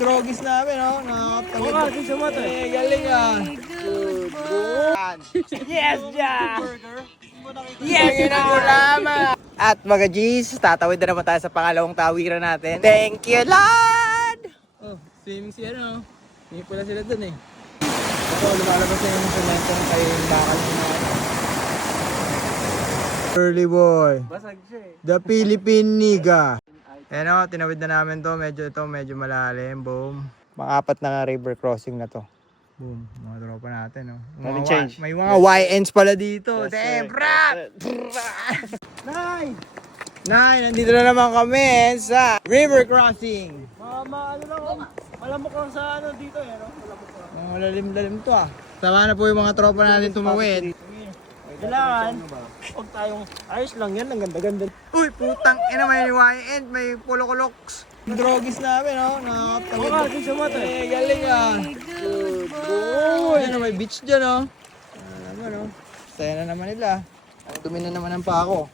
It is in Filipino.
Drogis namin, no? Nakakapagod. Oo, di sumato. Galing ah. Yes, yeah! Yes, yun ang ulama. At mga G's, tatawid na naman tayo sa pangalawang tawiran natin. Thank you, Lord! Oh, swimming si ano. Hindi pala sila dun eh. Ako, lumalabas na yung semento ng kayo yung bakal na Early boy. Basag siya eh. The Philippine nigga. Ayan o, tinawid na namin to. Medyo malalim. Boom. Pang-apat na river crossing na to. Boom. Mga tropa natin, no? Natin change. May mga YNs pala dito. Yes, Damn, sir. brap! Nay! Nay, nandito na naman kami sa river crossing. Ano lang oh. Malamok lang sa ano dito eh, no? Malamok lang. Lalim-lalim to ah. Sama na po yung mga tropa natin tumawid. Kailangan, huwag tayong ayos lang yan, ang ganda-ganda. Uy, putang ina, may YN, may polo-koloks. Drogis namin, no? Nakakapagod. Oo, di sumato. Galing ah. Yan may beach dyan, oh. Ano naman, oh. Saya na naman nila. Ang dumi na naman ng pako.